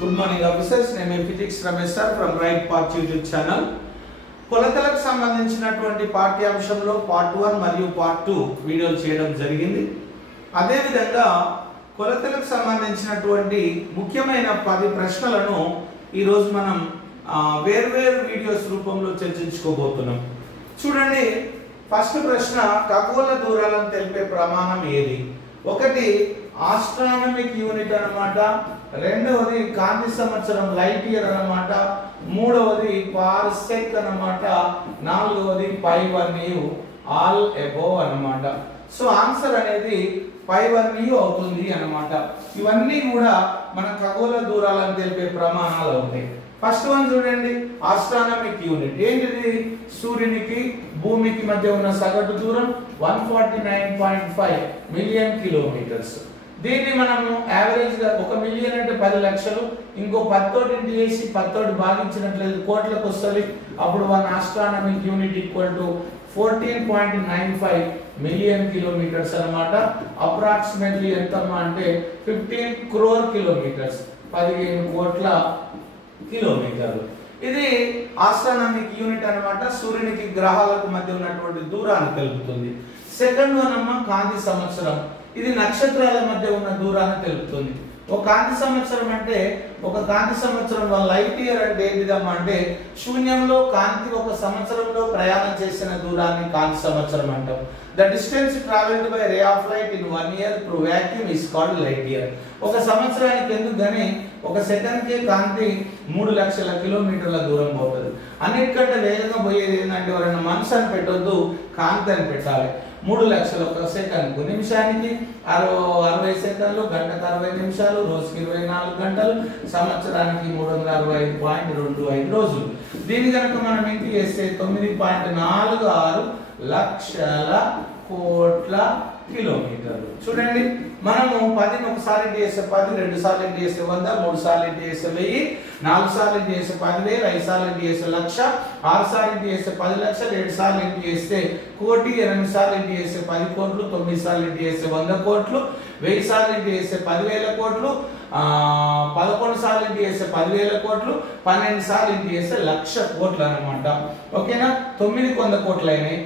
Good morning officers. Name is Physics Ramesh sir from Right Path YouTube channel. కొలతలకు సంబంధించినటువంటి పాఠ్యాంశంలో part 1 మరియు part 2 వీడియోలు చేయడం జరిగింది. అదే విధంగా కొలతలకు సంబంధించినటువంటి ముఖ్యమైన 10 ప్రశ్నలను ఈ రోజు మనం వేర్వేరు వీడియోస్ రూపంలో చర్చించుకోబోతున్నాం. చూడండి, ఫస్ట్ ప్రశ్న ఖగోళ దూరాలను తెలిపే ప్రమాణం ఏది? ఒకటి ఆస్ట్రానమిక్ యూనిట్ అన్నమాట, రెండవది కాంతి సంవత్సరం లైట్ ఇయర్ అన్నమాట, మూడవది పార్సెక్ అన్నమాట, నాలుగవది π1u ఆల్ అబోవ్ అన్నమాట. సో ఆన్సర్ అనేది π1u అవుతుంది అన్నమాట. ఇవన్నీ కూడా మన ఖగోళ దూరాలను తెలిపే ప్రమాణాలు ఉంటాయి. ఫస్ట్ వన్ చూడండి, ఆస్ట్రానమిక్ యూనిట్ ఏంటిది? సూర్యునికి భూమికి మధ్య ఉన్న సగటు దూరం 149.5 మిలియన్ కిలోమీటర్స్. దీన్ని మనము యావరేజ్ గా 1 మిలియన్ అంటే 10 లక్షలు, ఇంకో 10 తోటి ఇంటి చేసి 10 తోటి భాగించినట్లయితే కోట్లకు వస్తుంది. అప్పుడు 1 astronomical unit equal to 14.95 million kilometres అన్నమాట. అప్రాక్సిమేట్లీ ఎంతమ్మా అంటే 15 crore కిలోమీటర్స్, 15 కోట్ల కిలోమీటర్లు. ఇది ఆస్ట్రానమిక్ యూనిట్ అన్నమాట. సూర్యునికి గ్రహాలకు మధ్య ఉన్నటువంటి దూరాన్ని తెలుపుతుంది. సెకండ్ వన్ అమ్మ కాంతి సంవత్సరం. ఇది నక్షత్రాల మధ్య ఉన్న దూరాన్ని తెలుపుతుంది. ఒక కాంతి సంవత్సరం అంటే ఒక కాంతి సంవత్సరం లైట్ ఇయర్ అంటే ఏంటిదమ్మా అంటే శూన్యంలో కాంతి ఒక సంవత్సరంలో ప్రయాణం చేసిన దూరాన్ని కాంతి సంవత్సరం అంటాం. The distance traveled by ray of light in 1 year through vacuum is called light year. ఒక సంవత్సరానికి ఎందుకు గానీ ఒక సెకండ్ కి కాంతి 3 లక్షల కిలోమీటర్ల దూరం పోతుంది. అన్నిటికంటే వేగంగా పోయేది ఏంటంటే ఎవరైనా మనసు అని పెట్టొద్దు, కాంతి అని పెట్టాలి. 3 లక్షల ఒక సెకండ్, నిమిషానికి 60 సెకండ్లు, గంటకు 60 నిమిషాలు, రోజుకి 24 గంటలు, సంవత్సరానికి 365.25 రోజులు. దీని కనుక మనం ఇంటి చేస్తే 9.46 లక్షల కోట్ల కిలోమీటర్లు. చూడండి, మనము 10ని ఒకసారి ఇంటి చేస్తే 10, 2 సార్లు ఇంటి చేస్తే 100, 3 సార్లు ఇంటి చేస్తే 1000, 4 సార్లు ఇంటి చేస్తే 10,000, 5 సార్లు ఇంటి చేస్తే 1,00,000, 6 సార్లు ఇంటి చేస్తే 10 లక్షలు, 7 సార్లు ఇంటి చేస్తే 1 కోటి, 8 సార్లు ఇంటి చేస్తే 10 కోట్లు, 9 సార్లు ఇంటి చేస్తే 100 కోట్లు, 1000 సార్లు ఇంటి చేస్తే 10,000 కోట్లు, 11 సార్లు ఇంటి చేస్తే 10,000 కోట్లు, 12 సార్లు ఇంటి చేస్తే 1,00,000 కోట్లు అన్నమాట. ఓకేనా? 9కి 100 కోట్లు అయినాయి.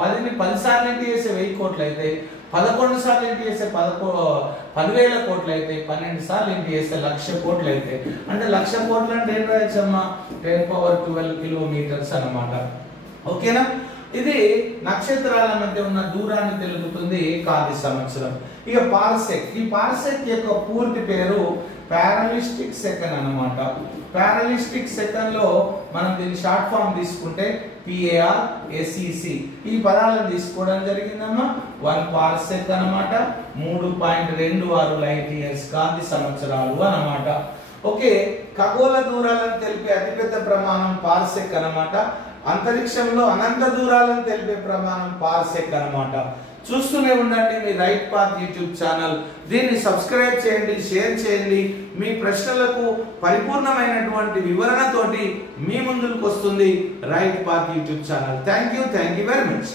10ని 10 సార్లు ఇంటి చేస్తే 1000 కోట్లు అయితే, 11 సార్లు ఇంటి చేస్తే 10,000 కోట్లు అయితే, 12 సార్లు ఇంటి చేస్తే 1,00,000 కోట్లు అయితే, అంటే 1,00,000 కోట్లు అంటే ఏం రాయచ్చమ్మా? 10⁻12 కిలోమీటర్స్ అన్నమాట. ఓకేనా? ఇది నక్షత్రాల మధ్య ఉన్న దూరాన్ని తెలుపుతుంది కాంతి సంవత్సరం. ఇక పార్సెక్. ఈ పార్సెక్ యొక్క పూర్తి పేరు పారాలిస్టిక్ సెకండ్ అన్నమాట. పారాలిస్టిక్ సెకండ్ లో మనం దీని షార్ట్ ఫామ్ తీసుకుంటే PARSEC ఈ పదాలను తీసుకోవడం జరిగిందమ్మా. 1 పార్సెక్ అన్నమాట 3.26 లైట్ ఇయర్స్, కాంతి సంవత్సరాలు అన్నమాట. ఓకే, ఖగోళ దూరాలను తెలిపే అతిపెద్ద ప్రమాణం పార్సెక్ అన్నమాట. అంతరిక్షంలో అనంత దూరాలను తెలిపే ప్రమాణం పార్సెక్ అన్నమాట. చూస్తూనే ఉండండి మీ రైట్ పాత్ యూట్యూబ్ ఛానల్. దీన్ని సబ్స్క్రైబ్ చేయండి, షేర్ చేయండి. మీ ప్రశ్నలకు పరిపూర్ణమైనటువంటి వివరణతోటి మీ ముందుకు వస్తుంది right path YouTube channel. Thank you very much.